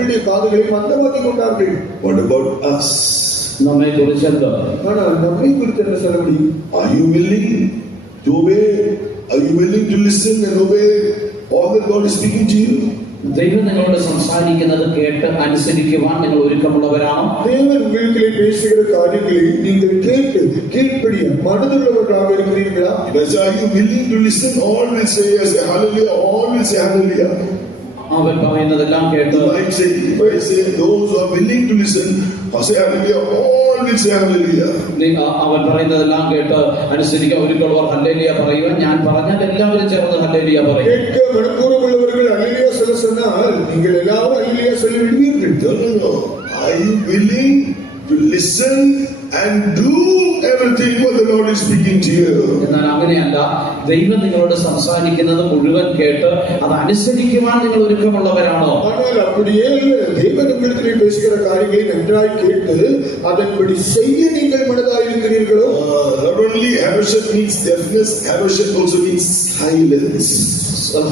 தங்களுடைய காதுகளை மந்தமாக்கிக்கொண்டார்கள். What about us? நம்மை குறித்து ஆனால் நம்மை குறித்து என்ன சொல்ல முடியும்? Are you willing to obey? Are you willing to listen and obey all that God is speaking to you? ദൈവം നിങ്ങളോട് സംസാരിക്കുന്നത് കേട്ട് അനുസരിക്കുവാൻ നിങ്ങൾ ഒരുക്കമുള്ളവരാണോ? தேவன் உங்களிடத்திலே பேசுகிற காரியங்களை நீங்கள் கேட்டு கீழ்ப்படிய மனதுள்ளவர்களாக இருக்கிறீர்களா? Are you willing to listen? All will say yes, hallelujah. All will say hallelujah. അവൻ പറയുന്നതെല്ലാം കേട്ട് If I say those who are willing to listen, say hallelujah. All will say hallelujah. അവൻ പറയുന്നതെല്ലാം കേട്ട് അനുസരിക്കാൻ ഒരുക്കമുള്ളവർ ഹല്ലേലൂയ പറയുവാൻ ഞാൻ പറഞ്ഞാൽ എല്ലാവരും ചേർന്ന് ഹല്ലേലൂയ പറയും. கேட்க மனப்பூர்வமுள்ளவர்கள் ஹல்லேலூயா சொல்ல சொன்னால் நீங்கள் எல்லாரும் ஹல்லேலூயா சொல்லி விடுவீர்கள். No. Are you willing to listen and do everything what the Lord is speaking to you? എന്നാൽ അങ്ങനെയല്ല, ദൈവം നിങ്ങളോട് സംസാരിക്കുന്നത് മുഴുവൻ കേട്ട് അത് അനുസരിക്കുവാൻ നിങ്ങൾ ഒരുക്കമുള്ളവരാണോ? ஆனால் அப்படியே தேவன் உங்களிடத்திலே பேசுகிற காரியங்களை நன்றாய் கேட்டு அதன்படி செய்ய நீங்கள் மனதாய் இருக்கிறீர்களோ? Not only Haroshet means deafness, Haroshet also means silence.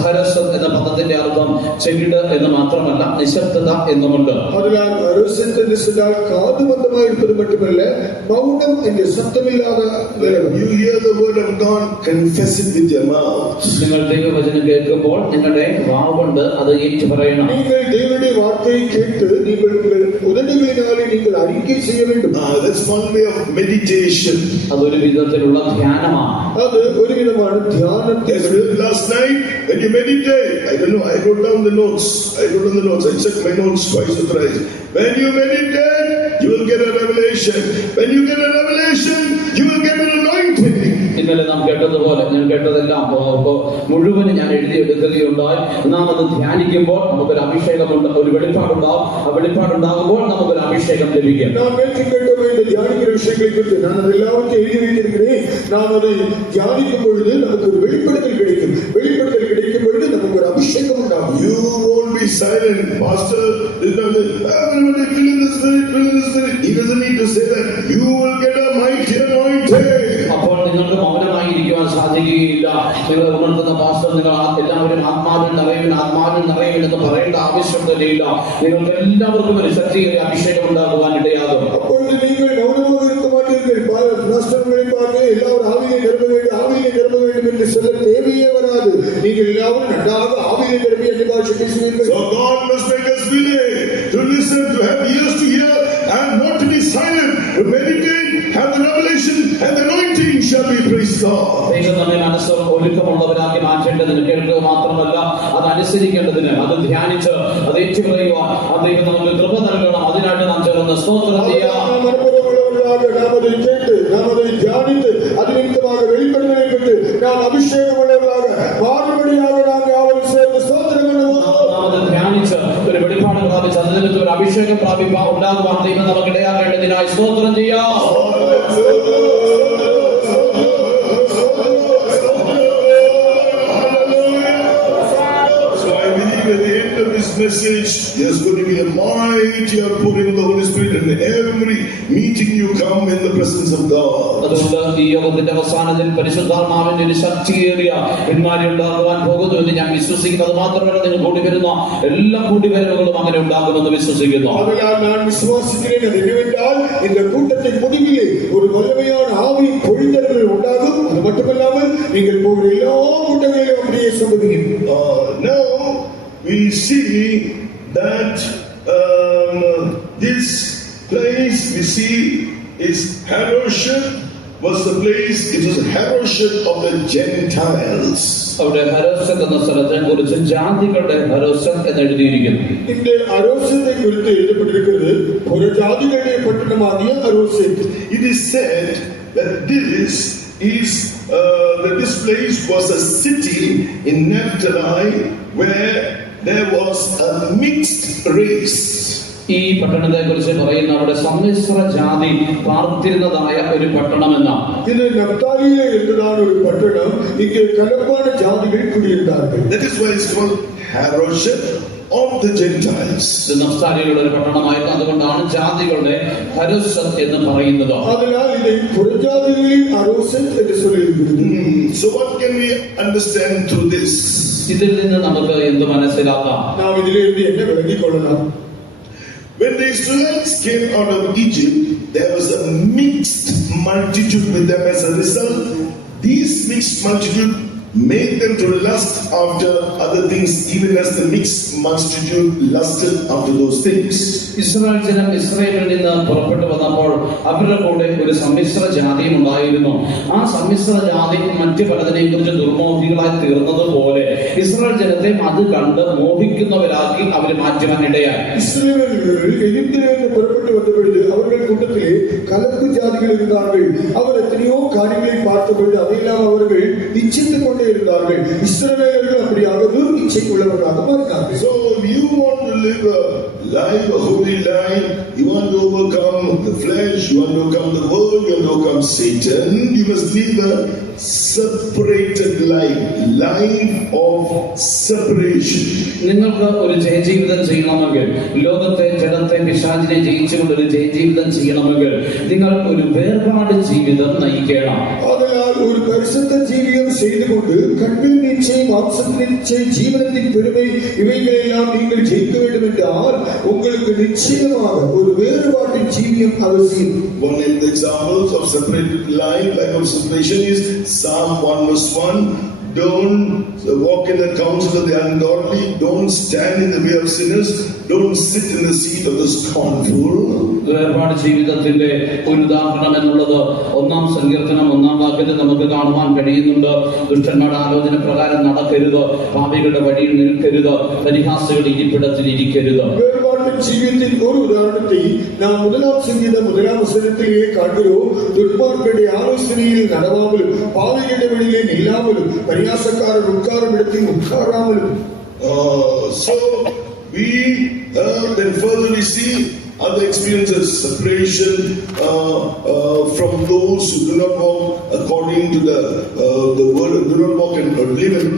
ഹരസ്വത് എന്ന പദത്തിന്റെ അർത്ഥം ചെകിട് എന്ന് മാത്രമല്ല നിശബ്ദത എന്നുമുണ്ട്. അതിനാൽ ഹരസ്വത്ത് എന്ന് പറഞ്ഞാൽ കാതുബന്ധമായി ഇരുப்பது மட்டுമല്ല മൗനം എന്ന ശബ്ദമില്ലാതെ വരണം. You hear the word of God, confess it with your mouth. നിങ്ങൾ ദൈവവചനം കേൾക്കുമ്പോൾ നിങ്ങളുടെ വാവുകൊണ്ട് അത് ഏറ്റുപറയണം. നിങ്ങൾ ദൈവത്തിന്റെ വാർത്തയെ കേട്ട് നിങ്ങൾ ഉദരങ്ങളിനാലെ നിങ്ങൾ അറിക്കை செய்ய வேண்டும். That's one way of meditation. അതൊരു വിധത്തിലുള്ള ധ്യാനമാണ്. അത് ഒരു വിധമാണ് ധ്യാനത്തിന്റെ. Last night when you meditate, I don't know, I wrote down the notes. I checked my notes twice or thrice. When you meditate, you will get a revelation. When you get a revelation, you will get an anointing. ഇന്നലെ നാം കേട്ടതുപോലെ ഞാൻ കേട്ടതെല്ലാം മുഴുവനും ഞാൻ എഴുതിയെടുക്കുകയുണ്ടായി. നാം അത് ധ്യാനിക്കുമ്പോൾ നമുക്കൊരു അഭിഷേകമുണ്ട്, ഒരു വെളിപ്പാടുണ്ടാവും. ആ വെളിപ്പാടുണ്ടാകുമ്പോൾ നമുക്കൊരു അഭിഷേകം ലഭിക്കും. നാം ധ്യാനിക്കുന്ന വിഷയങ്ങളെ കുറിച്ച് ഞാൻ അതെല്ലാവർക്കും എഴുതി വെച്ചിരിக்கிறேன். നാം അത് ധ്യാനിക്കുമ്പോൾ നമുക്കൊരു വെളിപ്പെടുത്തൽ கிடைக்கும். വെളിപ്പെടുത്തൽ கிடைക്കുമ്പോൾ നമുക്കൊരു അഭിഷേകം ഉണ്ടാകും. You won't be silent, Pastor. Everybody fill in the Spirit. He doesn't need to say that. You will get a mighty anointing. അപ്പോൾ നിങ്ങൾക്ക് മൗനമായിരിക്കുവാൻ സാധിക്കുകയില്ല. നിങ്ങൾ ഉണർത്തുന്ന പാസ്റ്റർ നിങ്ങൾ എല്ലാവരും ആത്മാവിൽ നിറയും എന്ന് പറയേണ്ട ആവശ്യം തന്നെയില്ല. നിങ്ങൾക്ക് എല്ലാവർക്കും ഒരു ശക്തിയുടെ അഭിഷേകം ഉണ്ടാകുവാൻ ഇടയാകും. അപ്പോൾ നിങ്ങൾ മൗനமாக இருக்க மாட்டீர்கள். பாஸ்டர்களை பார்த்து எல்லாரும் ஆவியை நிரம்ப வேண்டும் என்று சொல்ல தேவையே வராது. நீங்கள் எல்லாரும் நன்றாக ஆவியை நிரம்பி அந்நிய பாஷை பேசுவீர்கள். So God must make us willing to listen, to have ears to hear, and not to be silent, to meditate, have the revelation, and the anointing shall be praised God. ദൈവം നമ്മെ മനസ്സ് ഒരുക്കമുള്ളവരാക്കി മാറ്റേണ്ടതിന് കേൾക്കുക മാത്രമല്ല അത് അനുസരിക്കേണ്ടതിന് അത് ധ്യാനിച്ച് അത് ഏറ്റുപറയുവാൻ ആ ദൈവം നമുക്ക് കൃപ നൽകണം. അതിനായിട്ട് നാം ചേർന്ന് സ്തോത്രം ചെയ്യാം. നാം அதை கேட்டு நாம் அதை தியானித்து அது நிமித்தமாக வெளிப்படுத்தலை பெற்று நாம் அபிஷேகம் உள்ளவர்களாக மாறுபடியாக நாம் யாவரும் சேர்ந்து ஸ்தோத்திரம் பண்ணுவோம். നാം അത് ധ്യാനിച്ച് ഒരു വെളിപ്പാട് പ്രാപിച്ച് അതിൽ നിന്ന് ഒരു അഭിഷേകം ഉണ്ടാകുവാൻ ദൈവം നമുക്ക് ഇടയാകേണ്ടതിനായി സ്തോത്രം ചെയ്യാം. Message, there's going to be a mighty outpouring of the Holy Spirit in every meeting you come in the presence of God. അതുകൊണ്ട് ഈ യോഗത്തിന്റെ അവസാനത്തിൽ പരിശുദ്ധാത്മാവിന്റെ ഒരു ശക്തിയേറിയ പിന്മാരി ഉണ്ടാകുവാൻ പോകുന്നു എന്ന് ഞാൻ വിശ്വസിക്കുന്നത് മാത്രമല്ല, നിങ്ങൾ കൂടിവരുന്ന എല്ലാ കൂടിവരവുകളും അങ്ങനെ ഉണ്ടാകുമെന്ന് വിശ്വസിക്കുന്നു. അതിനാൽ ഞാൻ വിശ്വസിக்கிறேன். അത് என்னவென்றால் இந்த கூட்டத்தின் முடிவிலே ஒரு வல்லமையான ஆவி பொழிந்தர்கள் ഉണ്ടാകും. அது மட்டுமல்லாமல் நீங்கள் போகிற எல்லா கூட்டங்களிலும் அப்படியே சம்பவிக்கும். Now we see that this place we see is Haroshet was the place, it was Haroshet of the Gentiles. അവിടെ ഹരോസത്ത് എന്ന സ്ഥലത്തെ കുറിച്ച് ജാതികളുടെ ഹരോസത്ത് എന്ന് എഴുതിയിരിക്കുന്നു. இந்த ஹரோசத்தை குறித்து எழுதப்பட்டிருக்கிறது புறஜாதிகளுடைய பட்டணமாகிய ஹரோசெத். It is said that this place was a city in Naphtali where there was a mixed race. ഈ പട്ടണത്തെ കുറിച്ച് പറയുന്ന അവിടെ സമ്മിശ്ര ജാതി പാർത്തിരുന്നതായ ഒരു പട്ടണം എന്നാണ്. ഇത് നഫ്താലിയിലെ എന്നതാണ് ഒരു പട്ടണം. ഇங்கே കലർപ്പാന ജാതികൾ കുടിയിരുന്നാர்கள். That is why it's called Haroshet of the Gentiles. ഇത് നഫ്താലിയുടെ ഒരു പട്ടണമായിരുന്നു. അതുകൊണ്ടാണ് ജാതികളുടെ ഹരോസത്ത് എന്ന് പറയുന്നത്. അതിനാൽ ഇത് പുറജാതികളിൽ ഹരോസത്ത് എന്ന് சொல்லியிருக்கிறது. So what can we understand through this? ഇതിൽ നിന്ന് നമുക്ക് എന്ത് മനസ്സിലാക്കാം? നാം ഇതിലിருந்து என்ன விளங்கிக் கொள்ளலாம்? When the Israelites came out of Egypt, there was a mixed multitude with them. As a result, these mixed multitude made them to lust after other things, even as the mixed multitude lusted after those things. Israel ജനം ഇസ്രായേലിൽ നിന്ന് പുറപ്പെട്ടു വന്നപ്പോൾ അവരുടെ കൂടെ ഒരു സമ്മിശ്ര ജാതിയും ഉണ്ടായിരുന്നു. ആ സമ്മിശ്ര ജാതി മറ്റു പലതിനെയും കുറിച്ച് ദുർമോഹികളായി തീർന്നതുപോലെ ഇസ്രായേൽ ജനത്തെ അത് കണ്ട് മോഹിക്കുന്നവരാക്കി അവർ മാറ്റുവാനിടയായി. இஸ்ரவேலர்கள் எகிப்திலிருந்து புறப்பட்டு வந்தபொழுது அவர்கள் கூட்டத்திலே கலப்பு ஜாதிகள் இருந்தார்கள். அவர் எத்தனையோ காரியங்களை பார்த்தபொழுது அதையெல்லாம் அவர்கள் இச்சித்துக் கொண்டே இருந்தார்கள். இஸ்ரவேலர்கள் அப்படியாக துர்இச்சைக்குள்ளவர்களாக மாறினார்கள். So if you want to live a life, a holy life, you want to overcome the flesh, you want to overcome the world, you want to overcome Satan, you must live a separated life of separation. നിങ്ങൾക്ക് ഒരു ജയജീവിതം ചെയ്യണമെങ്കിൽ, ലോകത്തെ ജഡത്തെ പിശാചിനെ ജയിച്ചുകൊണ്ട് ഒരു ജയജീവിതം ചെയ്യണമെങ്കിൽ നിങ്ങൾ ഒരു വേർപാട് ജീവിതം നയിക്കണം. അതിനാൽ ഒരു പരിശുദ്ധ ജീവിതം ചെയ്തുകൊണ്ട് കണ്ണിൽ நிச்சயம் மாம்சத்தின் நிச்சயம் ஜீவனத்தின் பெருமை இவைகளெல்லாம் நீங்கள் ஜெயிக்க வேண்டும் என்றால் உங்களுக்கு நிச்சயமாக ஒரு வேறுபாட்டின் ஜீவியம் அவசியம். One of the examples of separated life of separation is Psalm 1:1. Don't walk in the counsel of the ungodly. Don't stand in the way of sinners. Don't sit in the seat of the scornful. വേർപാട് ജീവിതത്തിന്റെ ഒരു ഉദാഹരണം എന്നുള്ളത് 1-ാം സങ്കീർത്തനം 1-ാം വാക്യത്തിൽ നമുക്ക് കാണുവാൻ കഴിയുന്നുണ്ട്. ദുഷ്ടന്മാരുടെ ആലോചന പ്രകാരം നടക്കരുത്, പാപികളുടെ വഴിയിൽ നിൽക്കരുത്, പരിഹാസികളുടെ ഇരിപ്പിടത്തിൽ ഇരിക്കരുത്. வேறுபாட்டின் ஜீவியத்தின் ஒரு உதாரணத்தை நாம் 1-ாம் சங்கீதம் 1-ாம் வசனத்திலே காண்கிறோம். துன்மார்க்கருடைய ஆலோசனையில் நடவாமலும், பாவிகளுடைய வழியிலே நில்லாமலும், பரியாசக்காரர் உட்காரும் இடத்தில் உட்காராமலும். So we then further we see other experiences, separation from those who do not walk according to the word, do not walk and live an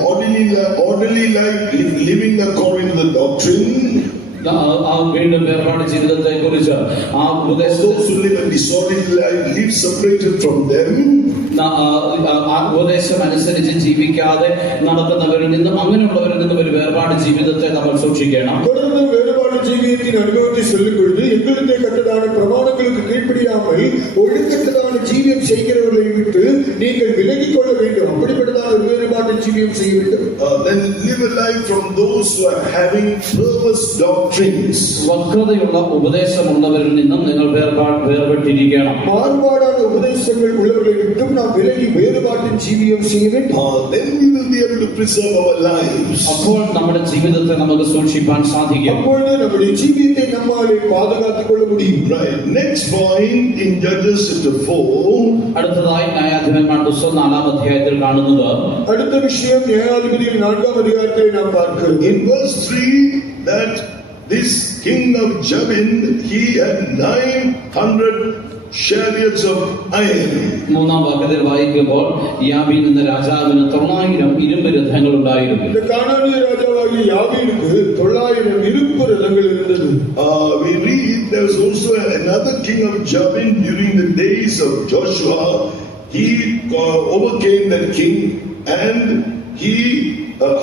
orderly life, living according to the doctrine. വീണ്ടും വേർപാട് ജീവിതത്തെ കുറിച്ച് ആ those who live a disorderly life live separated from them. ഉപദേശം അനുസരിച്ച് ജീവിക്കാതെ നടക്കുന്നവരിൽ നിന്നും അങ്ങനെയുള്ളവരിൽ നിന്നും ഒരു വേർപാട് ജീവിതത്തെ നമ്മൾ സൂക്ഷിക്കണം. தொடர்ந்து வேறுபாடு ஜீவியத்தின் அனுபவத்தை சொல்லும் பொழுது எங்களுடைய கட்டதான பிரமாணங்களுக்கு கீழ்ப்படியாமல் ஒழுக்கட்டதான ஜீவியம் செய்கிறவர்களை விட்டு நீங்கள் விலகிக் கொள்ள வேண்டும். அப்படிப்பட்டதான ஒரு வேறுபாட்டு ஜீவியம் செய்ய வேண்டும். Then live a life from those who are having perverse doctrines. വക്രതയുള്ള ഉപദേശമുള്ളവരിൽ നിന്നും നിങ്ങൾ വേർപെട്ടിരിക്കണം. மாறுபாடான உபதேசங்கள் உள்ளவர்களை விட்டும் நாம் விலகி வேறுபாட்டின் ஜீவியம் செய்ய வேண்டும். Then we will be able to preserve our lives. അപ്പോൾ നമ്മുടെ ജീവിതത്തെ നമുക്ക് സൂക്ഷിക്കാൻ സാധിക്കും. அப்பொழுது நம்முடைய ஜீவியத்தை நம்மாலே பாதுகாத்துக் கொள்ள முடியும். Right. Next point in Judges chapter 4. അടുത്തതായി ന്യായാധിപന്മാർ പുസ്തകം 4-ാം അധ്യായത്തിൽ കാണുന്നത് அடுத்த விஷயம் நியாயாதிபதிகள் 4-ாம் அதிகாரத்தில் நாம் பார்க்கிறோம். In verse 3 that this king of Jabin, he had 900 chariots of iron. 3-ാം വാക്യത്തിൽ വായിക്കുമ്പോൾ യാബീൻ എന്ന രാജാവിന് 900 ഇരുമ്പ് രഥങ്ങൾ ഉണ്ടായിരുന്നു. இந்த கானானிய ராஜாவாகிய யாபீனுக்கு 900 இரும்பு ரதங்கள் இருந்தது. We read there was also another king of Jabin during the days of Joshua. He overcame that king and he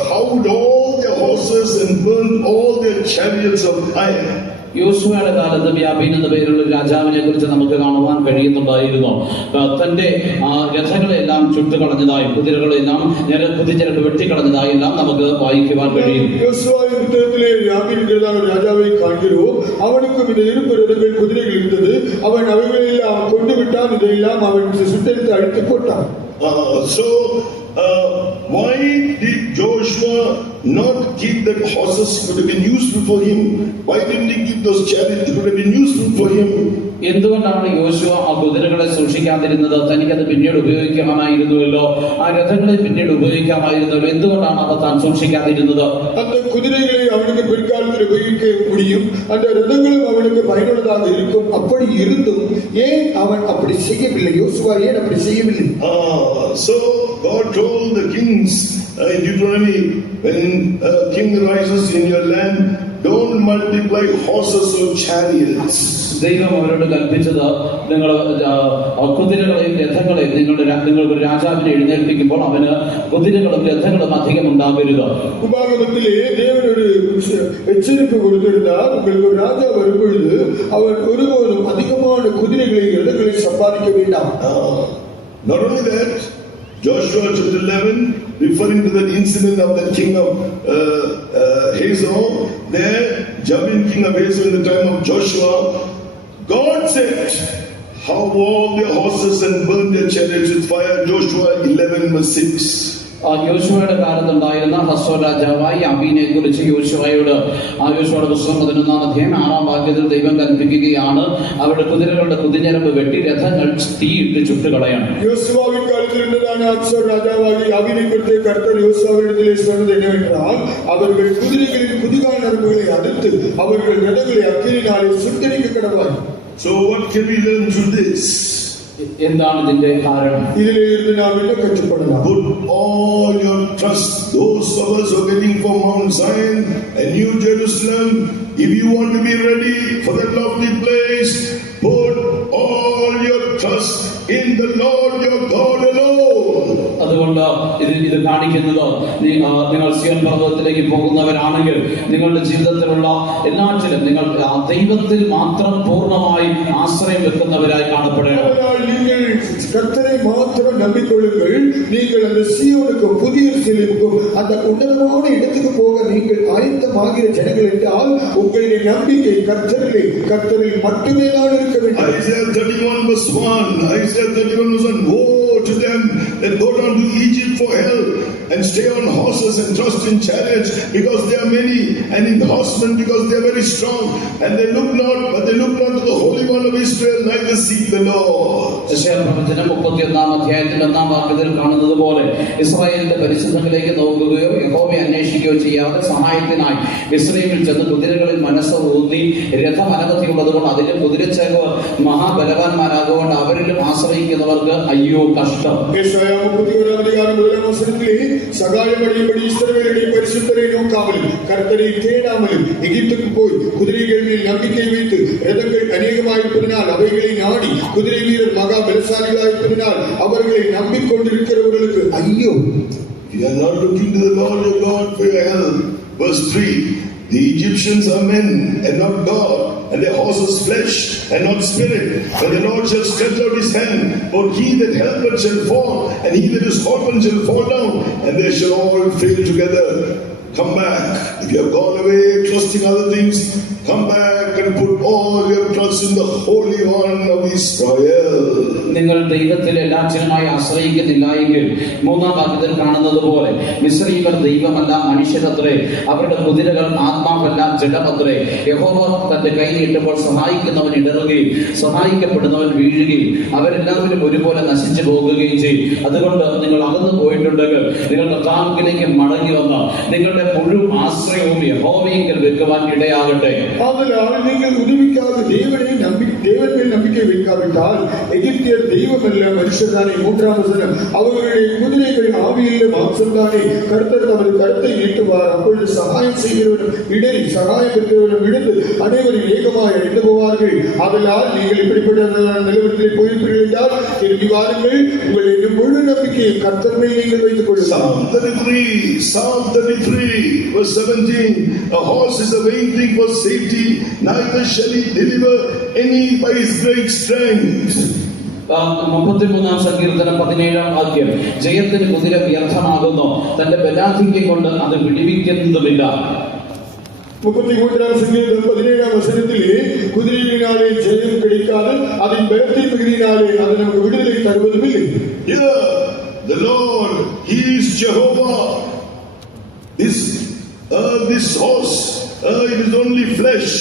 howled all their horses and burned all their chariots of iron. യോശുവയുടെ കാലത്ത് യാബീൻ എന്ന പേരുള്ള രാജാവിനെ കുറിച്ച് നമുക്ക് കാണുവാൻ കഴിയുന്നുണ്ടായിരുന്നു. തന്റെ രഥങ്ങളെല്ലാം ചുട്ടുകളഞ്ഞതായും കുതിരകളെല്ലാം കുതിരകൾ വെട്ടിക്കളഞ്ഞതായും എല്ലാം നമുക്ക് വായിക്കുവാൻ കഴിയും. யோசுவாவின் புத்தகத்திலே யாபீன் என்கிறதான ராஜாவை காண்கிறோம். அவனுக்கும் இந்த இரும்பு ரதங்கள் குதிரைகள் இருந்தது. அவன் அவைகளெல்லாம் கொண்டு விட்டான். இதையெல்லாம் அவன் சுட்டெடுத்து அழித்து போட்டான். Why did Joshua not keep that horses could have been useful for him? Why didn't he keep those chariots? It would have been useful for him. എന്തുകൊണ്ടാണ് യോശുവ ആ കുതിരകളെ സൂക്ഷിക്കാതിരുന്നത്? തനിക്കത് പിന്നീട് ഉപയോഗിക്കാമായിരുന്നുവല്ലോ, ആ രഥങ്ങളെ പിന്നീട് ഉപയോഗിക്കാമായിരുന്നല്ലോ. എന്തുകൊണ്ടാണ് അവ താൻ സൂക്ഷിക്കാതിരുന്നത്? அந்த குதிரைகளை அவனுக்கு பிற்காலத்தில் உபயோகிக்க முடியும், அந்த ரதங்களும் அவனுக்கு பயனுள்ளதாக இருக்கும். அப்படி இருந்தும் ஏன் அவன் அப்படி செய்யவில்லை? யோசுவா ஏன் அப்படி செய்யவில்லை? So God told the kings in Deuteronomy, when a king rises in your land, don't multiply horses or chariots. ദൈവം അവരോട് കൽപ്പിച്ചത് നിങ്ങൾ കുതിരകളെയും രഥങ്ങളെയും നിങ്ങൾക്ക് രാജാവിനെ എഴുന്നേൽപ്പിക്കുമ്പോൾ അവന് കുതിരകളും രഥങ്ങളും അധികം ഉണ്ടാകരുത്. ഉപാഗമത്തിലെ ദേവനൊരു എച്ചരിപ്പ് കൊടുത്തിരുന്നാൽ നിങ്ങൾക്ക് രാജാവ് വരുമ്പൊഴുത് അവർ ഒരുപോലും അധികமான കുതിരകളെയും രഥങ്ങളെയും സമ്പാദിക്ക വേണ്ടാം. Not only that, Joshua chapter 11, referring to that incident of the king of Hazor, there, Jabin king of Hazor in the time of Joshua, God said, how all their horses and burned their chariots with fire. Joshua 11 verse 6. യോശുവയുടെ കാലത്തുണ്ടായിരുന്ന ഹസോർ രാജാവായി അബീനെ കുറിച്ച് യോശുവയുടെ പുസ്തകം 11-ാം അധ്യായം 6-ാം വാക്യത്തിൽ ദൈവം കൽപ്പിക്കുകയാണ്, അവരുടെ കുതിരകളുടെ കുതിഞ്ഞരമ്പ് വെട്ടി രഥങ്ങൾ തീയിട്ട് ചുട്ടുകളയണം. യോശുവാവിൻ കാലത്തിലുള്ളതാണ് ഹസോർ രാജാവായി അബീനെ കുറിച്ച് കർത്തർ യോശുവാവിനിടത്തിലെ சொன்னது என்னவென்றால், அவர்கள் குதிரைகளின் குதிகால் நரம்புகளை அறுத்து அவர்கள் ரதங்களை அக்கினியினாலே சுட்டெரிக்க கடவாய். So what can we learn through this? എന്താണ് ഇതിന്റെ കാരണം? ഇതിലിருந்து നാം என்ன கற்றுக்கொள்ளலாம்? Put all your trust, those of us who are waiting for Mount Zion and New Jerusalem, if you want to be ready for that lofty place, put all your trust in the Lord your God alone. അതുകൊണ്ട് ഇത് കാണിക്കുന്നത് നിങ്ങൾ സിയോൻ പർവ്വതത്തിലേക്ക് പോകുന്നവരാണെങ്കിൽ നിങ്ങളുടെ ജീവിതത്തിലുള്ള എല്ലാറ്റിലും നിങ്ങൾ ദൈവത്തിൽ മാത്രം പൂർണ്ണമായി ആശ്രയം വെക്കുന്നവരായി കാണപ്പെടണം. நீங்கள் கர்த்தரை மாத்திரம் நம்பிக்கொள்ளுங்கள். நீங்கள் அந்த சீயோனுக்கும் புதிய எருசலேமுக்கும் அந்த உன்னதமான இடத்துக்கு போக நீங்கள் ஆயத்தமாகிற ஜனங்கள் என்றால் உங்களுடைய நம்பிக்கை கர்த்தரில் மட்டுமே தான் இருக்க வேண்டும். Isaiah 31 verse 1. Isaiah 31 verse 1. Woe to them that go down to Egypt for help and stay on horses and trust in chariots because they are many, and in horsemen because they are very strong, and they look not to the Holy One of Israel, neither seek the Lord. പ്രവചനം 31-ാം അധ്യായത്തിൽ 1-ാം വാക്യത്തിൽ കാണുന്നത് പോലെ ഇസ്രായേലിന്റെ പരിശുദ്ധങ്ങളിലേക്ക് നോക്കുകയോ യഹോവയെ അന്വേഷിക്കുകയോ ചെയ്യാതെ സഹായത്തിനായി ഇസ്രായേലിൽ ചെന്ന് കുതിരകളിൽ മനസ്സ് ഊന്നി രഥം അനവധിയുള്ളത് കൊണ്ട് അതിലും കുതിരച്ചേവർ മഹാബലവാന്മാരാകൊണ്ട് അവരിലും ആശ്രയിക്കുന്നവർക്ക് അയ്യോ കഷ്ടം. சகாயமடையும்படி இஸ்ரவேலுடைய பரிசுத்தரை நோக்காமலும் கர்த்தரை தேடாமலும் எகிப்துக்கு போய் குதிரைகள் மேல் நம்பிக்கை வைத்து ரதங்கள் அநேகமாயிருப்பதனால் அவைகளை நாடி குதிரை வீரர் மகா பலசாலிகளாயிருப்பதனால் அவர்களை நம்பிக்கொண்டிருக்கிறவர்களுக்கு ஐயோ. You are not looking to the Lord your God for your help. Verse 3. The Egyptians are men and not God, and their horses flesh and not spirit. But the Lord shall stretch out his hand, for he that helpeth shall fall, and he that is holpen shall fall down, and they shall all fail together. Come back. If you have gone away trusting other things, come back and put all your trust in the Holy One of Israel. നിങ്ങൾ ദൈവത്തിൽ എല്ലാറ്റിനുമായി ആശ്രയിക്കുന്നില്ല എങ്കിൽ 3-ാം വാക്യത്തിൽ കാണുന്നത് പോലെ മിസ്രയീമർ ദൈവമല്ല മനുഷ്യരത്രേ, അവരുടെ കുതിരകൾ ആത്മാവല്ല ജഡമത്രേ. യഹോവ തന്റെ കൈ നീട്ടുമ്പോൾ സഹായിക്കുന്നവൻ ഇടറുകയും സഹായിക്കപ്പെടുന്നവൻ വീഴുകയും അവരെല്ലാവരും ഒരുപോലെ നശിച്ചു പോകുകയും ചെയ്യും. അതുകൊണ്ട് നിങ്ങൾ അകന്നു പോയിട്ടുണ്ടെങ്കിൽ നിങ്ങൾ കർത്താവിലേക്ക് മടങ്ങി വന്ന് നിങ്ങളുടെ മുഴുവൻ ആശ്രയവും യഹോവയിൽ വെക്കുവാൻ ഇടയാകട്ടെ. ஆதலால் நீங்கள் உதவிக்காக தேவன் மேல் நம்பிக்கை வைக்காவிட்டால் எகிப்தியர் தெய்வம் அல்ல மனுஷர்தானே. 3-ாம் வசனம். அவர்களுடைய குதிரைகள் ஆவியில் மாம்சம்தானே. கர்த்தர் தமது கருத்தை நீட்டுவார். அப்பொழுது சகாயம் செய்கிறவரும் இடறி சகாயம் பெறுகிறவரும் விழுந்து அனைவரும் ஏகமாய் அடைந்து போவார்கள். ஆதலால் நீங்கள் இப்படிப்பட்ட நிலவரத்திலே போயிருப்பீர்கள் என்றால் திரும்பி வாருங்கள். உங்களுடைய முழு நம்பிக்கையை கர்த்தர் மேல் நீங்கள் வைத்துக் கொள்ளுங்கள். Psalm 33 verse 17. A horse is a vain thing for safety, neither shall he deliver any by his great strength. 33-ാം സങ്കീർത്തനം 17-ാം വാക്യം. ജയത്തിന് കുതിര വ്യർത്ഥമാകുന്നു, തന്റെ ബലാധിക്യം കൊണ്ട് അത് വിടിവിക്കുന്നതുമില്ല. 33-ാം സങ്കീർത്തനം 17-ാം വചനത്തിലെ കുതിരയിനാലെ ജയം கிடைக்காது, അതിൻ ബലത്തിൻ മികലിനാലെ അത് നമുക്ക് വിടുതலை തരുവതുമില്ല. Here the Lord, he is Jehovah. This horse, it is only flesh,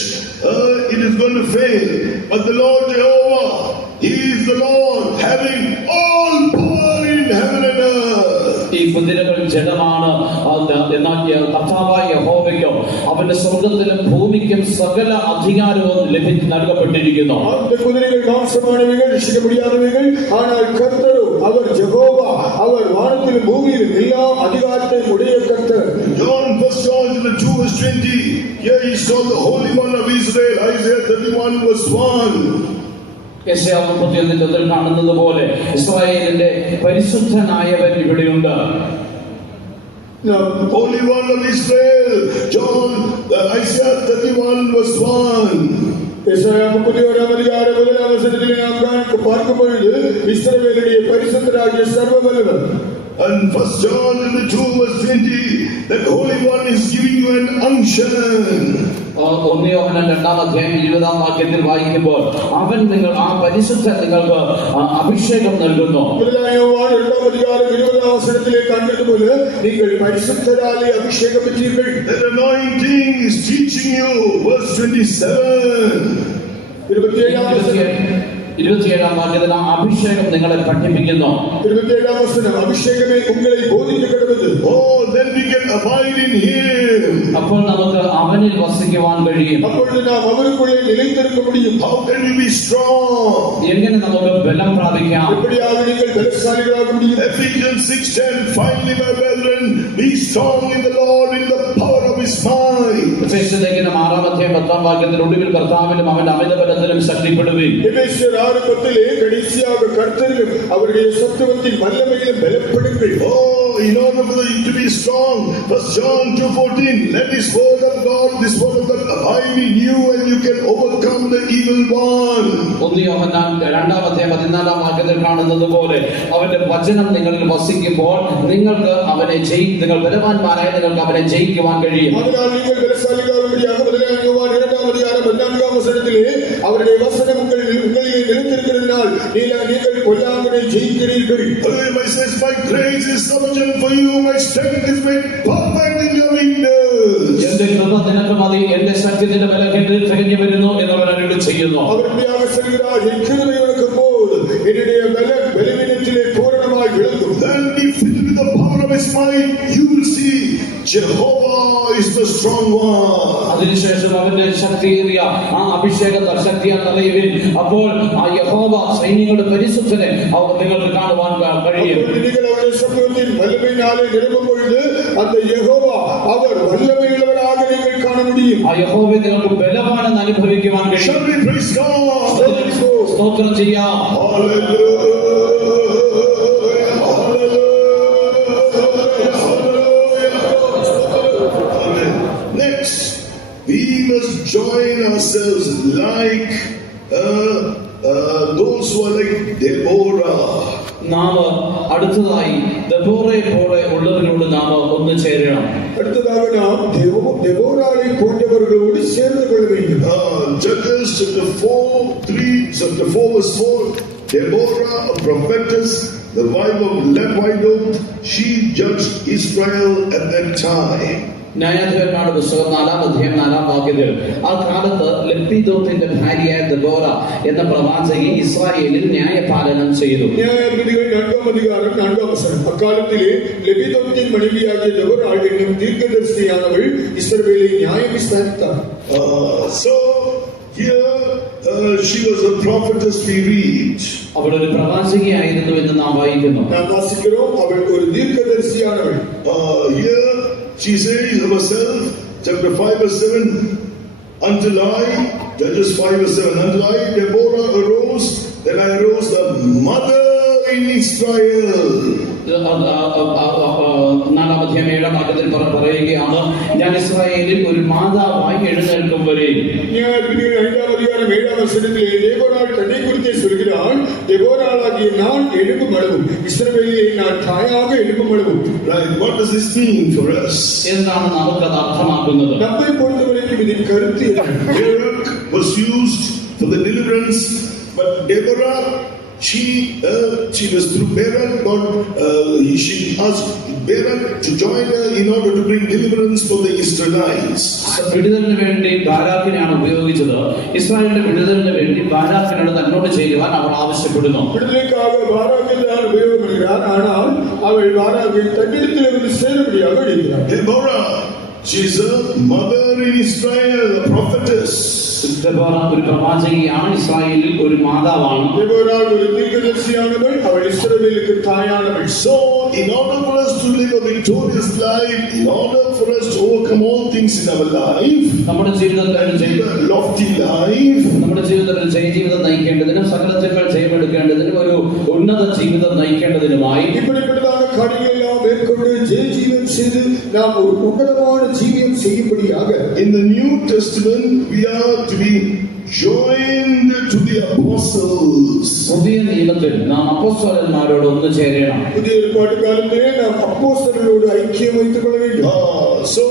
it is going to fail, but the Lord Jehovah, he is the Lord having all power in heaven and earth. ഈ കുതിരകൾ ജലമാണ്. എന്നാൽ കർത്താവായ യഹോവയ്ക്കോ അവന്റെ സ്വർഗത്തിലും ഭൂമിക്കും സകല അധികാരവും നൽകപ്പെട്ടിരിക്കുന്നു. அந்த குதிரைகள் மாம்சமானவைகள், ரட்சிக்க முடியாதவைகள். ஆனால் கர்த்தரோ அவர் யெகோவா, அவர் வானத்திலும் பூமியிலும் எல்லா அதிகாரத்தையும் உடைய கர்த்தர். John 1 John 2:20. Here he saw the Holy One of Israel. Isaiah 31:1. യെശയ്യാ 31:1 കാണുന്നത് പോലെ ഇസ്രായേലിന്റെ പരിശുദ്ധനായവൻ ഇവിടെയുണ്ട്. Holy One of Israel. John Isaiah 31:1. യെശയ്യാ 31:1 നാം பார்க்கும் பொழுது இஸ்ரவேலுடைய பரிசுத்தராகிய சர்வவல்லவர். And 1 John 2:20, that Holy One is giving you an unction. 1 യോഹന്നാൻ 2:20 വാക്യത്തിൽ വായിക്കുമ്പോൾ അവൻ നിങ്ങൾ ആ പരിശുദ്ധ നിങ്ങൾക്ക് അഭിഷേകം നൽകുന്നു. യോഹന്നാൻ 2:20 കണ്ടതുപോലെ നിങ്ങൾ പരിശുദ്ധരാലെ അഭിഷേകം പെറ്റീர்கள். That anointing is teaching you. Verse 27. 27 വാക്യത്തിൽ ആ അഭിഷേകം നിങ്ങളെ പഠിപ്പിക്കുന്നു. 27 അഭിഷേകമേ ഉങ്ങളെ ബോധിപ്പിക്കപ്പെടുന്നത്. Oh, then we can abide in Him. അപ്പോൾ നമുക്ക് അവനിൽ വസിക്കുവാൻ കഴിയും. അപ്പോൾ നാം അവനുള്ളിൽ നിലനിൽക്കാൻ முடியும். How can we be strong? എങ്ങനെ നമുക്ക് ബലം പ്രാപിക്കാം? എപ്പോഴാണ് നിങ്ങൾ ബലശാലികളാകാൻ முடியும்? Ephesians 6:10. Finally, my brethren, be strong in the Lord, in the power of His might. എഫേസ്യലേഖനം 6:10 വാക്യത്തിൽ ഒടുവിൽ കർത്താവിലും അവന്റെ അമിതബലത്തിലും ശക്തിപ്പെടുവിൻ. എഫേസ്യർ 6:10 കடைசியாக கர்த்தரிலும் அவருடைய சத்துவத்தின் வல்லமையிலும் பலப்படுங்கள். Oh, in order for you to be strong, 1 John 2:14, let this word of God abide in you, and you can overcome the evil one. 1 യോഹന്നാൻ 2:14 വാക്യത്തിൽ കാണുന്നത് പോലെ അവന്റെ വചനം നിങ്ങളിൽ വസിക്കുമ്പോൾ നിങ്ങൾക്ക് അവനെ നിങ്ങൾ ബലവാന്മാരായ നിങ്ങൾക്ക് അവനെ ജയിക്കുവാൻ കഴിയും. അതിനാൽ നിങ്ങൾ ബലശാലികളാകുമ്പോൾ 1 യോഹന്നാൻ 2:14 അവരുടെ വചനം ഉങ്ങളിൽ നിലനിൽക്കുന്നതിനാൽ നിങ്ങൾ കൊല്ലാമനെ ജയിக்கிறீர்கள். My grace is sufficient for you, my strength is made perfect in your weakness. എന്റെ കൃപ നിനക്ക് മതി, എന്റെ ശക്തിയുടെ ബലഹീനതയിൽ തികഞ്ഞു വരുന്നു എന്നവൻ അരുളി ചെയ്യുന്നു. അവരുടെയാക சொல்கிறார், என் கிருபை உனக்கு போதும், என்னுடைய பலவீனத்திலே பூரணமாய் விளங்கும். Then be filled with the power of His might. You will see Jehovah is the strong one. അതിനുശേഷം അവന്റെ ശക്തിയേറിയ ആ അഭിഷേകത്താൽ ശക്തിയാൽ നിറയുവിൻ. അപ്പോൾ ആ യഹോവ സൈന്യങ്ങളുടെ പരിശുദ്ധനെ നിങ്ങൾക്ക് കാണുവാൻ കഴിയും. നിങ്ങൾ അവരുടെ ശബ്ദത്തിൽ വല്ലമയിനാലെ നിരമ്പും പൊഴുത് அந்த യഹോവ അവർ വല്ലമയുള്ളവരാக നിങ്ങൾ കാണ முடியும். ആ യഹോവയെ നിങ്ങൾക്ക് ബലവാനെന്ന് അനുഭവിക്കുവാൻ കഴിയും. Shall we praise God? സ്തോത്രം ചെയ്യാം. Hallelujah. Next, we must join ourselves like those who are like Deborah. നാം അടുത്തതായി ദെബോറയെ പോലെ ഉള്ളവരോട് നാം ഒന്ന് ചേരണം. അടുത്തதாக நாம் ദെബോറാളെ പോன்றவர்களோடு சேர்ந்து கொள்ள வேண்டும். Judges chapter 4 verse 4. Deborah, a prophetess, the wife of Lepidoth, she judged Israel at that time. ന്യായാധിപന്മാരുടെ പുസ്തകം 4:4 വാക്യത്തിൽ ആ കാലത്ത് ലപ്പിദോത്തിന്റെ ഭാര്യയായ ദെബോറ എന്ന പ്രവാചകി ഇസ്രായേലിൽ ന്യായപാലനം ചെയ്തു. ന്യായാധിപതികൾ 4:4 അക്കാലത്തിലെ ലപ്പിദോത്തിൻ മனைவியாகிய ദെബോറാൾ എന്നും ദീർഘദർശിയാനവൾ ഇസ്രായേലിൽ ന്യായം വിസ്താരിത്താർ. So here she was a prophetess, we read. അവൾ ഒരു പ്രവാചകിയായിരുന്നു എന്ന് നാം വായിക്കുന്നു. നാം വാസിக்கிறோம் അവൾ ഒരു ദീർഘദർശിയാനവൾ. Here she says herself, chapter 5 verse 7, until I, Judges 5 verse 7, until I, Deborah, arose, then I arose the mother in Israel. 4:7 വാക്യത്തിൽ പറയുകയാണ്, ഞാൻ ഇസ്രായേലിൽ ഒരു മാതാവായി എഴുന്നേൽക്കും വരെ. ന്യായാധിപതികൾ 5:7 ദെബോറാൾ തന്നെ കുറിച്ച് சொல்கிறாள், ദെബോറാളാകിയ ഞാൻ எழும்பும் அளவும் ഇസ്രായേലിൽ ഞാൻ തായാക எழும்பும் அளவும். Right, what does this mean for us? എന്താണ് നമുക്കത് അർത്ഥമാക്കുന്നത്? നമ്മെ പൊറുത്തവരേക്കും ഇതിൻ കരുത്ത് Barak was used for the deliverance, but Deborah she was through Barak, but she asked Barak to join her in order to bring deliverance for the Israelites. വിടുതലിന് വേണ്ടി ബാരാക്കിനെയാണ് ഉപയോഗിച്ചത്. ഇസ്രായേലിന്റെ വിടുതലിന് വേണ്ടി ബാരാക്കിനോട് തന്നോട് ചെയ്യുവാൻ അവൾ ആവശ്യപ്പെടുന്നു. விடுதலைக்காக பாராக்கில் தான் உபயோகப்படுகிறார். ஆனால் அவள் பாராக்கில் தன்னிடத்தில் இருந்து சேரும்படியாக எழுதினார். Deborah, she is a mother in Israel, a prophetess. Deborah ഒരു പ്രവാചകിയാണ്, ഇസ്രായേലിൽ ഒരു മാതാവാണ്. ദെബോറ ഒരു ദീർഘദർശിയാണവൾ, അവൾ ഇസ്രായേലിലേക്ക് തായാണവൾ. So, in order for us to live a victorious life, in order for us to overcome all things in our life, നമ്മുടെ ജീവിതത്തിൽ live a lofty life, നമ്മുടെ ജീവിതത്തിൽ ജയജീവിതം നയിക്കേണ്ടതിനും സകലത്തിന്മേൽ ജയമെടുക്കേണ്ടതിനും ഒരു ഉന്നത ജീവിതം നയിക്കേണ്ടതിനുമായി இப்படிப்பட்டதான காரியங்களெல்லாம் மேற்கொண்டு ஜெயஜீவன் செய்து நாம் ஒரு உன்னதமான ஜீவியம் செய்யும்படியாக in the New Testament we are to be joined to the apostles. പുതിയ നിയമത്തിൽ നാം അപ്പോസ്തലന്മാരോട് ഒന്ന് ചേരണം. പുതിയ ഏർപ്പാട് കാലത്തിലെ നാം അപ്പോസ്തലരോട് ഐക്യം വഹിച്ചുകൊള്ള வேண்டும். So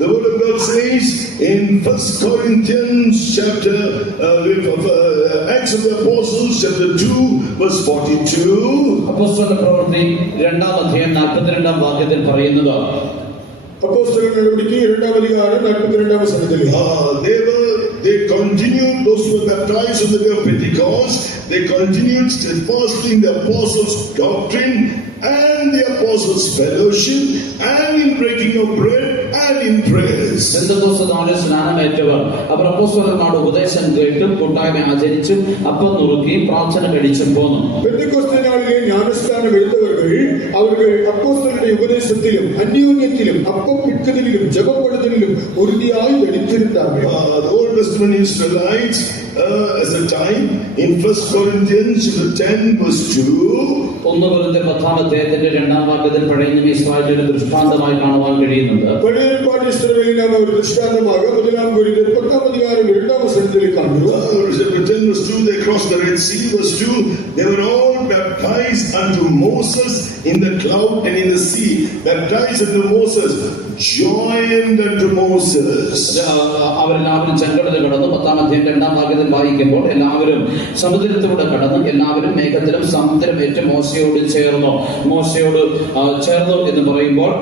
the word of God says in 1 Corinthians chapter Acts of the Apostles chapter 2 verse 42. അപ്പോസ്തല പ്രവൃത്തി 2-ാം അധ്യായം 42-ാം വാക്യത്തിൽ പറയുന്നത്, അപ്പോസ്തലരുടെ നടപടിക്ക് 2-ാം അധികാരം 42-ാം വചനത്തിൽ they continued, those who were baptized on the day of Pentecost, they continued steadfastly in the apostles' doctrine and the apostles' fellowship and in breaking of bread and in prayers. Pentecost നാളിൽ സ്നാനമേറ്റവർ അവർ അപ്പോസ്തലന്മാരുടെ ഉപദേശം കേട്ടും കൂട്ടായ്മ ആചരിച്ചും അപ്പം നുറുക്കിയും പ്രാർത്ഥന കഴിച്ചും പോന്നു. പെന്തക്കോസ്ത് നാളിലെ ജ്ഞാനസ്നാനം എടുത്തവர்கள் അവர்கள் അപ്പോസ്തലരുടെ ഉപദേശത്തിലും അന്യോന്യത്തിലും അപ്പം പിടുത്തലിലും ജപപ്പെടുത്തലിലും ഉறுதியாய் എടുത്തിരുந்தார்கள். The Old Testament Israelites as a time in 1 Corinthians 10 verse 2. 1 കൊരിന്ത്യർ 10-ാം അധ്യായത്തിന്റെ 2-ാം വാക്യത്തിൽ പഴയ നിയമ ഇസ്രായേലിന്റെ ദൃഷ്ടാന്തമായി കാണുവാൻ കഴിയുന്നുണ്ട്. പഴയ ഏർപ്പാട് ഇസ്രായേലിനെ അവർ ദൃഷ്ടാന്തமாக 1 കൊരിന്ത്യർ 10-ാം അധികാരം 2-ാം വചനത്തിൽ കാണുന്നു. 10 verse 2 they crossed the Red Sea. Verse 2 they were all baptized unto Moses in the cloud and in the sea. Baptized unto Moses, joined unto Moses. അവരെല്ലാവരും ചെങ്കടലിൽ കടന്നു. 10-ാം അധ്യായം 2-ാം വാക്യത്തിൽ വായിക്കുമ്പോൾ എല്ലാവരും സമുദ്രത്തിലൂടെ കടന്നു, എല്ലാവരും മേഘത്തിലും സമുദ്രമേറ്റ് മോശയോട് ചേർന്നു എന്ന് പറയുമ്പോൾ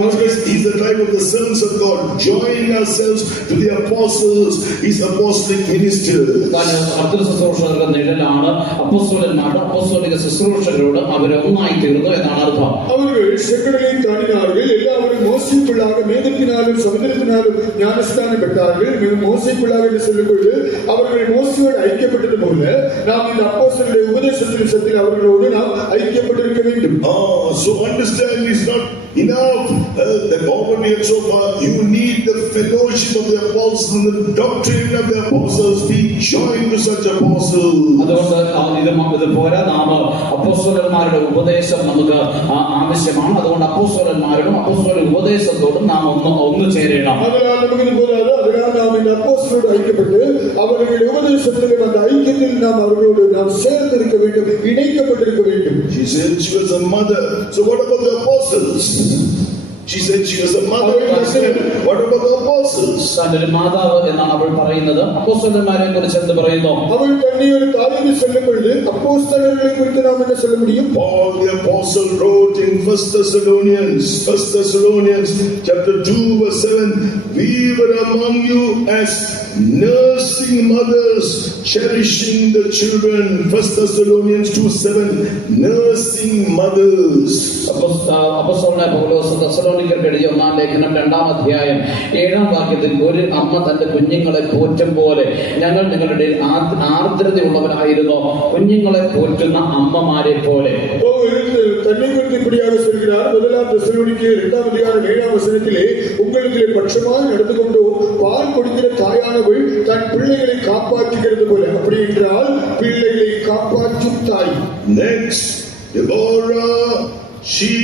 Moses is the type of the sons of God, joining ourselves to the apostles, his apostolic minister. ശുശ്രൂഷകരുടെ നിഴലാണ് അപ്പോസ്തലന്മാരുടെ അപ്പോസ്തലിക ശുശ്രൂഷകരോട് അവർ ഒന്നായി തീർന്നു എന്നാണ് അർത്ഥം. അവர்கள் செங்கடலை தாண்டினார்கள், எல்லாரும் மோசைக்குள்ளாக மேகத்தினாலும் சமுத்திரத்தினாலும் ஞானஸ்நானம் பெற்றார்கள். மோசைக்குள்ளாக என்று சொல்லும்போது அவர்கள் மோசையோடு ஐக்கியப்பட்டது போல நாம் இந்த அப்போஸ்தலருடைய உபதேசத்தின் சத்தில் அவர்களோடு நாம் ஐக்கியப்பட்டிருக்க வேண்டும். So understand is not enough that all we have so far. You need the fellowship of the apostles and the doctrine of the apostles. Be joined to such apostles. അതുകൊണ്ട് ഇത് പോരാ, നാം അപ്പോസ്തലന്മാരുടെ ഉപദേശം നമുക്ക് ആവശ്യമാണ്. അതുകൊണ്ട് അപ്പോസ്തലന്മാരോടും അപ്പോസ്തല ഉപദേശത്തോടും നാം ഒന്ന് ചേരണം. അതിനാൽ നമുക്കിത് പോരാതെ, അതിനാൽ നാം இந்த அப்போஸ்தலரோடு ஐக்கியப்பட்டு அவர்களுடைய உபதேசத்திலும் அந்த ஐக்கியத்தில் நாம் அவர்களோடு நாம் சேர்ந்திருக்க வேண்டும், இணைக்கப்பட்டிருக்க வேண்டும். She said she was a mother. So what about the apostles? She said she was a mother. What about the apostles? തന്റെ മാതാവ് എന്നാണ് അവൾ പറയുന്നത്. അപ്പോസ്തലന്മാരെ കുറിച്ച് എന്ത് പറയുന്നു? അവൾ തന്നെ ഒരു താലിന് ചെല്ലുമ്പോൾ അപ്പോസ്തലരെ കുറിച്ച് നാം என்ன சொல்ல முடியும்? Paul the apostle wrote in 1 Thessalonians chapter 2 verse 7, we were among you as nursing mothers cherishing the children. 1 Thessalonians 2:7, nursing mothers. അപ്പോസ്തലനായ പൗലോസ് തെസ്സലോനിക്കർക്ക് എഴുതിയ 1-ാം ലേഖനം 2-ാം അധ്യായം 7-ാം വാക്യത്തിൽ, ഒരു അമ്മ തന്റെ കുഞ്ഞുങ്ങളെ പോറ്റും പോലെ ഞങ്ങൾ നിങ്ങളുടെ ആർദ്രതയുള്ളവരായിരുന്നു, കുഞ്ഞുങ്ങളെ പോറ്റുന്ന അമ്മമാരെ പോലെ. தன்னை குறித்து இப்படியாக சொல்கிறார். 1 தெசலோனிக்கேயர் 2-ாம் அதிகாரம் 7-ாம் வசனத்திலே, உங்களிடத்திலே பட்சமாய் நடந்து கொண்டு பால் கொடுக்கிற தாயானவள் தன் பிள்ளைகளை காப்பாற்றுகிறது போல. அப்படி என்றால் பிள்ளைகளை காப்பாற்றும் தாய். Next, Deborah, she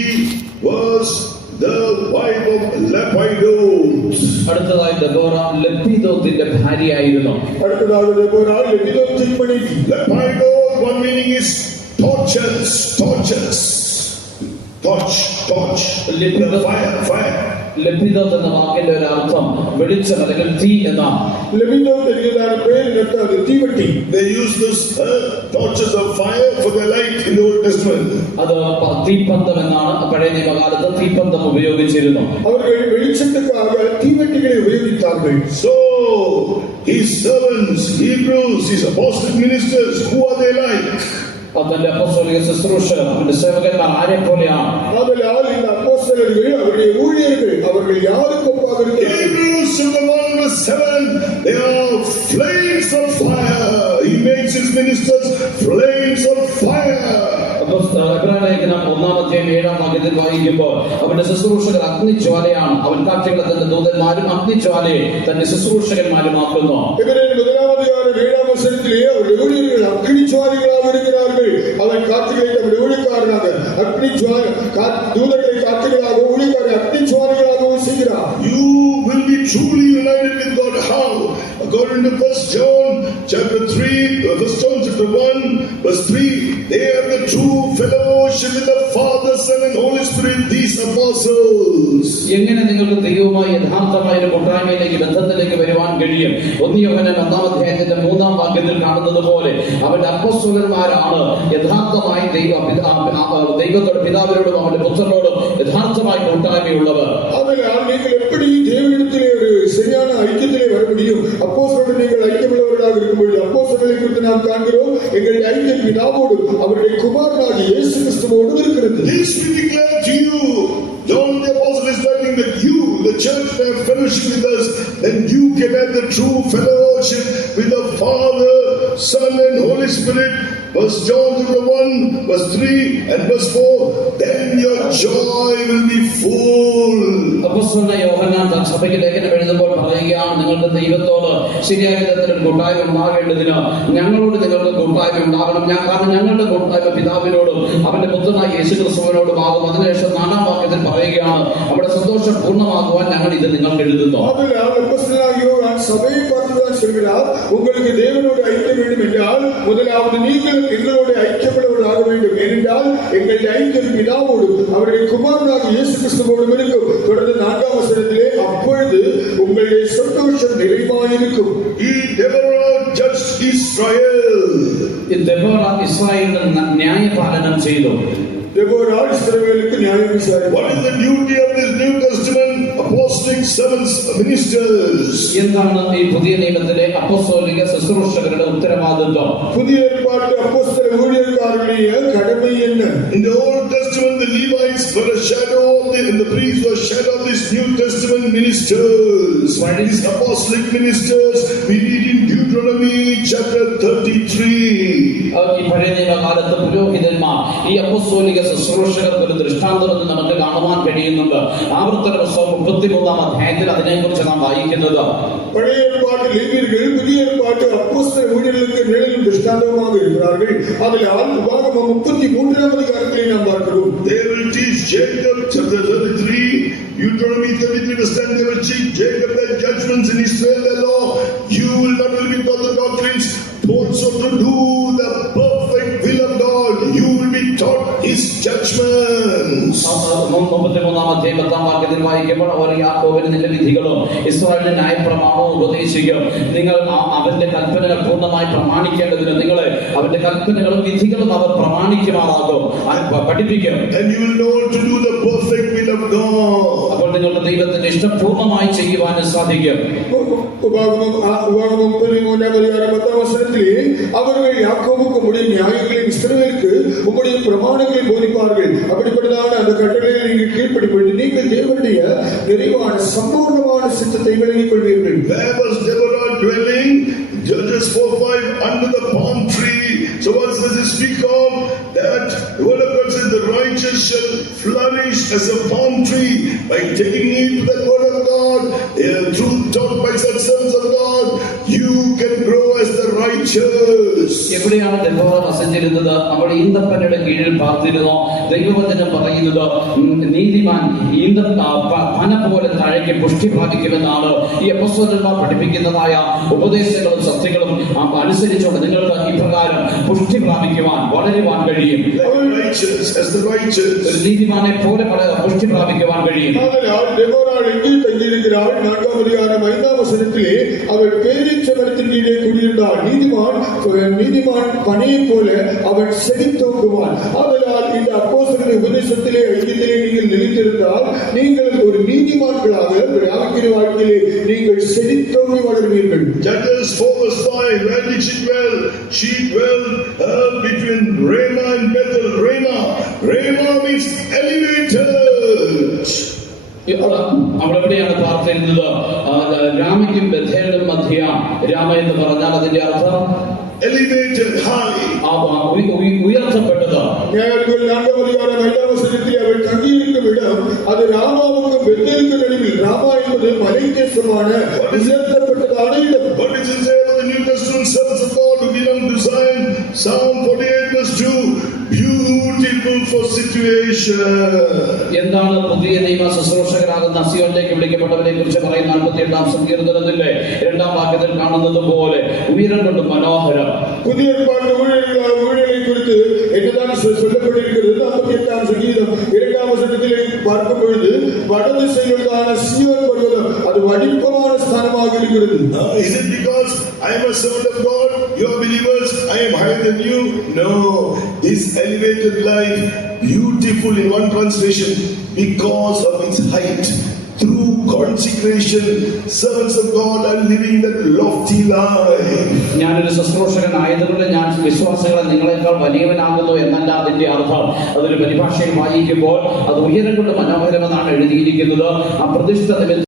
was the wife of Lepidot. അടുത്തതായി ദെബോറ ലപ്പീദോത്തിന്റെ ഭാര്യയായിരുന്നു. അടുത്തതായി ദെബോറ ലപ്പീദോത്തിൻ മனைவி. Lepidot, one meaning is torches. Fire. Lapidoth എന്ന വാക്കിന്റെ ഒരു അർത്ഥം വെളിച്ചം അല്ലെങ്കിൽ തീ എന്നാണ്. ലപ്പിദോത്ത് എന്നതാണ് പേരിനർത്ഥം തീവട്ടി. பயன்படுத்தி they used this torches of fire for their light in the Old Testament. അത് തീപ്പന്തം എന്നാണ് പഴയ നിയമകാലത്ത് തീപ്പന്തം ഉപയോഗിച്ചിരുന്നു. அவர்கள் வெளிச்சத்துக்காக தீவெட்டிகளை உபயோகித்தார்கள். So his servants, Hebrews, his apostolic ministers, who are they like? തന്റെ അപ്പോസ്തലിക ശുശ്രൂഷകർ, അവന്റെ സേവകന്മാർ ആരെ പോലെയാണ്? ஆதலால் இந்த அப்போஸ்தலர்கள் அவருடைய ஊழியர்கள் அவர்கள் யாருக்கு ஒப்பாக இருக்கிறார்கள்? Hebrews chapter 1 verse 7, they are flames of fire. He makes his ministers flames of fire. എബ്രായലേഖനം 1:7 വായിക്കുമ്പോൾ അവന്റെ ശുശ്രൂഷകർ അഗ്നിജ്വാലയാണ്. അവൻ കാറ്റുകളെ തന്റെ ദൂതന്മാരും അഗ്നിജ്വാലയെ തന്റെ ശുശ്രൂഷകന്മാരുമാക്കുന്നു. எபிரேயர் 1:7 அவருடைய ஊழியர்கள் அக்னிஜ்வாலைகளாக இருக்கிறார்கள். அவன் காற்றுகளை தம்முடைய ஊழியக்காரனாக அக்னிஜ்வாலை தூதர்களை காற்றுகளாக ஊழியக்காரரை அக்னிஜ்வாலைகளாகவும் செய்கிறார். You will be truly united with God. How? According to 1 John chapter 3, 1 John chapter 1 verse 3, they have the true fellowship with the Father, Son and Holy Spirit, these apostles. എങ്ങനെ നിങ്ങൾക്ക് ദൈവവുമായി യഥാർത്ഥമായ ഒരു കൂട്ടായ്മയിലേക്ക് ബന്ധത്തിലേക്ക് വരുവാൻ കഴിയും? 1 യോഹന്നാൻ 1-ാം വാക്യത്തിൽ കാണുന്നത് പോലെ അവന്റെ അപ്പോസ്തലന്മാരാണ് യഥാർത്ഥമായി ദൈവത്തോട് പിതാവിനോടും അവന്റെ പുത്രനോടും യഥാർത്ഥമായി കൂട്ടായ്മയുള്ളവർ. അതിനാൽ നിങ്ങൾ எப்படி தேவனிடத்திலே ஒரு சரியான ஐக்கியத்திலே வர முடியும்? அப்போஸ்தலரோடு நீங்கள் ஐக்கியமுள்ளவர்களாக இருக்கும்போது அப்போஸ்தலர்களை குறித்து நாம் காண்கிறோம், எங்களுடைய ஐக்கியம் பிதாவோடும் அவருடைய குமாரனாகிய இயேசு கிறிஸ்துவோடும் இருக்கிறது. This we declare to you. John the Apostle is writing that you, the church, have fellowship with us, then you can have the true fellowship with the Father, Son and Holy Spirit. Verse John chapter 1, verse 3 and verse 4, then your joy will be full. അപ്പോസ്തലനായ യോഹന്നാൻ താൻ സഭയ്ക്ക് ലേഖനം എഴുതുമ്പോൾ പറയുകയാണ്, നിങ്ങൾക്ക് ദൈവത്തോട് ശരിയായ വിധത്തിൽ കൂട്ടായ്മ ഉണ്ടാകേണ്ടതിന് ഞങ്ങളോട് നിങ്ങൾക്ക് കൂട്ടായ്മ ഉണ്ടാകണം. കാരണം ഞങ്ങളുടെ കൂട്ടായ്മ പിതാവിനോടും അവന്റെ പുത്രനായ യേശുക്രിസ്തുവിനോടും ആകും. അതിനുശേഷം 4-ാം വാക്യത്തിൽ പറയുകയാണ്, അവിടെ സന്തോഷം പൂർണ്ണമാകുവാൻ ഞങ്ങൾ ഇത് നിങ്ങൾക്ക് എഴുതുന്നു. சபையை பார்த்துதான் சொல்கிறார், உங்களுக்கு தேவனோடு ஐக்கியம் வேண்டும் என்றால் முதலாவது நீங்கள் எங்களோடு ஐக்கியப்படவர்களாக வேண்டும். ஏனென்றால் எங்களுடைய ஐக்கியம் பிதாவோடும் அவருடைய குமாரனாக இயேசு கிறிஸ்துவோடும் இருக்கும். தொடர்ந்து 4-ாம் வசனத்திலே அப்பொழுது உங்களுடைய சந்தோஷம் நிறைவாயிருக்கும். Judged Israel. ഇസ്രായേലിന് ന്യായപാലനം ചെയ്തു. இஸ்ரவேலுக்கு நியாயம் விசாரித்தார். What is the duty of this New Testament apostolic servants, ministers? എന്താണ് ഈ പുതിയ നിയമത്തിലെ അപ്പോസ്തലിക ശുശ്രൂഷകരുടെ ഉത്തരവാദിത്വം? പുതിയ ഏർപ്പാട്ടിലെ അപ്പോസ്തല ഊഴിയക്കാരുടെ കടമ என்ன? In the Old Testament, the Levites were a shadow of and the priests were a shadow of these New Testament ministers. These apostolic ministers, we read in Deuteronomy chapter 33. ഈ പഴയ നിയമകാലത്ത് പുരോഹിതന്മാർ ഈ അപ്പോസ്തലിക ശുശ്രൂഷകർക്ക് ഒരു ദൃഷ്ടാന്തമെന്ന് നമുക്ക് കാണുവാൻ കഴിയുന്നുണ്ട്. ആവർത്തന പുസ്തകം 33-ാം അധ്യായത്തിൽ അതിനെക്കുറിച്ച് നാം വായിക്കുന്നത്. പഴയ ഏർപ്പാട്ടിൽ ലേവ്യர்கள் പുതിയ ഏർപ്പാട്ടിൽ അപ്പോസ്തല ഊഴിയர்களுக்கு நிழலும் ദൃഷ്ടാന്തവുமாக இருக்கிறார்கள். അതിനാൽ உபாகமம் 33-ാം அதிகாரத்திலே நாம் பார்க்கிறோம். They will teach Jacob chapter 33, Deuteronomy 33 verse 10, they will teach Jacob their judgments in Israel their law. You will not only be taught the doctrines, also to do the perfect will of God. You will be taught His judgments. 33-ാം അധ്യായം 10-ാം വാക്യത്തിൽ വായിക്കുമ്പോൾ അവർ യാക്കോബിന് നിന്റെ വിധികളും ഇസ്രായേലിന്റെ ന്യായപ്രമാണവും ഉപദേശിക്കും. നിങ്ങൾ അവന്റെ കൽപ്പനകൾ പൂർണ്ണമായി പ്രമാണിക്കേണ്ടതിന് നിങ്ങളെ അവന്റെ കൽപ്പനകളും വിധികളും അവർ പ്രമാണിക്കുമാറാകും, പഠിപ്പിക്കും. And you will know to do the perfect will of God. അപ്പോൾ നിങ്ങൾക്ക് ദൈവത്തിന്റെ ഇഷ്ടം പൂർണ്ണമായി ചെയ്യുവാനും സാധിക്കും. உபாகமம் 33-ாம் அதிகாரம் 10-ாம் வசனத்திலே அவர்கள் யாக்கோபுக்கு உம்முடைய நியாயங்களையும் இஸ்ரவேலுக்கு உம்முடைய பிரமாணங்களையும் போதிப்பார்கள். அப்படிப்பட்டதான அந்த கட்டளையை நீங்கள் கீழ்ப்படிப்பது நீங்கள் தேவனுடைய நிறைவான சம்பூர்ணமான சித்தத்தை விளங்கிக் கொள்வீர்கள். Where was Deborah dwelling? Judges 4:5 under the palm tree. So what does it speak of? That the word of God says the righteous shall flourish as a palm tree by taking heed to the word of God. Through taught by such servants of God, you can grow as the righteous. എവിടെയാണ് ദെബോറ വസിച്ചിരുന്നത്? അവിടെ ഈന്തപ്പനയുടെ കീഴിൽ പാർത്തിരുന്നു. ദൈവവചനം പറയുന്നത് നീതിമാൻ പന പോലെ താഴേക്ക് പുഷ്ടി പ്രാപിക്കുമെന്നാണ്. ഈ അപ്പോസ്തലന്മാർ പഠിപ്പിക്കുന്നതായ ഉപദേശങ്ങളും സത്യങ്ങളും അനുസരിച്ചുകൊണ്ട് നിങ്ങൾക്ക് ഇപ്രകാരം പുഷ്ടി പ്രാപിക്കുവാൻ വളരുവാൻ കഴിയും. ഒരു നീതിമാനെ പോലെ പുഷ്ടി പ്രാപിക്കുവാൻ കഴിയും. தங்கியிருக்கிறாள். 4-ாம் அதிகாரம் 5-ாம் வசனத்திலே அவள் பேரீச்ச மரத்தின் கீழே குடியிருந்தாள். இருந்தால் நீதிமான் பணியை போல அவன் செழித்தோங்குவான். ஆதலால் இந்த அப்போஸ்தலருடைய உபதேசத்திலே ஐக்கியத்திலே நீங்கள் நிலைத்திருந்தால் நீங்கள் ஒரு நீதிமான்களாக ஆவிக்குரிய வாழ்க்கையிலே நீங்கள் செழித்தோங்கி வளர்வீர்கள். Judges 4:5, where did she dwell? She dwelled between Ramah and Bethel. Ramah means elevated. അവിടെ എവിടെയാണ് പാർത്തിരുന്നത്? രാമയ്ക്കും ബഥേലിനും മധ്യ. രാമ എന്ന് പറഞ്ഞാൽ അതിന്റെ അർത്ഥം Elevated high. ഉയർത്തപ്പെട്ടത്. ന്യായാധിപതി 4-ാം അധികാരം 5-ാം വചനത്തിൽ അവൾ തങ്ങിയിരിക്കും ഇടം അത് രാമാവുക്കും ബethേലിനും നടുവിൽ. രാമ എന്നത് മലൈദേശമാണ്, ഉയർത്തപ്പെട്ടതാണ് ഇടം. What does it say about the New Testament servants of God who belong to Zion? Psalm 48:2, beautiful for situation. എന്താണ് പുതിയ നിയമ ശുശ്രൂഷകരാകുന്ന സിയോനിലേക്ക് വിളിക്കപ്പെട്ടവരെ കുറിച്ച് പറയുന്ന 48-ാം സങ്കീർത്തനത്തിന്റെ 2-ാം വാക്യത്തിൽ കാണുന്നത് പോലെ ഉയരം കൊണ്ട് മനോഹരം. പുതിയ ഏർപ്പാട് ஊழியர்களை குறித்து என்னதான் சொல்லப்பட்டிருக்கிறது? 48-ாம் சங்கீதம் 2-ாம் வசனத்திலே பார்க்கும் பொழுது வடதிசையிலுள்ளதான சீயோன் பர்வதம் அது வடிவமான ஸ்தானமாக இருக்கிறது. Is it because I am a servant of God, you are believers, I am higher than you? No, this elevated life, beautiful in one translation because of its height. Through consecration, servants of God are living that lofty life. ഞാനൊരു ശുശ്രൂഷകനായതുകൊണ്ട് ഞാൻ വിശ്വാസികളെ നിങ്ങളെക്കാൾ വലിയവനാകുന്നു എന്നല്ല അതിന്റെ അർത്ഥം. അതൊരു പരിഭാഷയിൽ വായിക്കുമ്പോൾ അത് ഉയരം കൊണ്ട് മനോഹരമെന്നാണ് എഴുതിയിരിക്കുന്നത്. ആ പ്രതിഷ്ഠ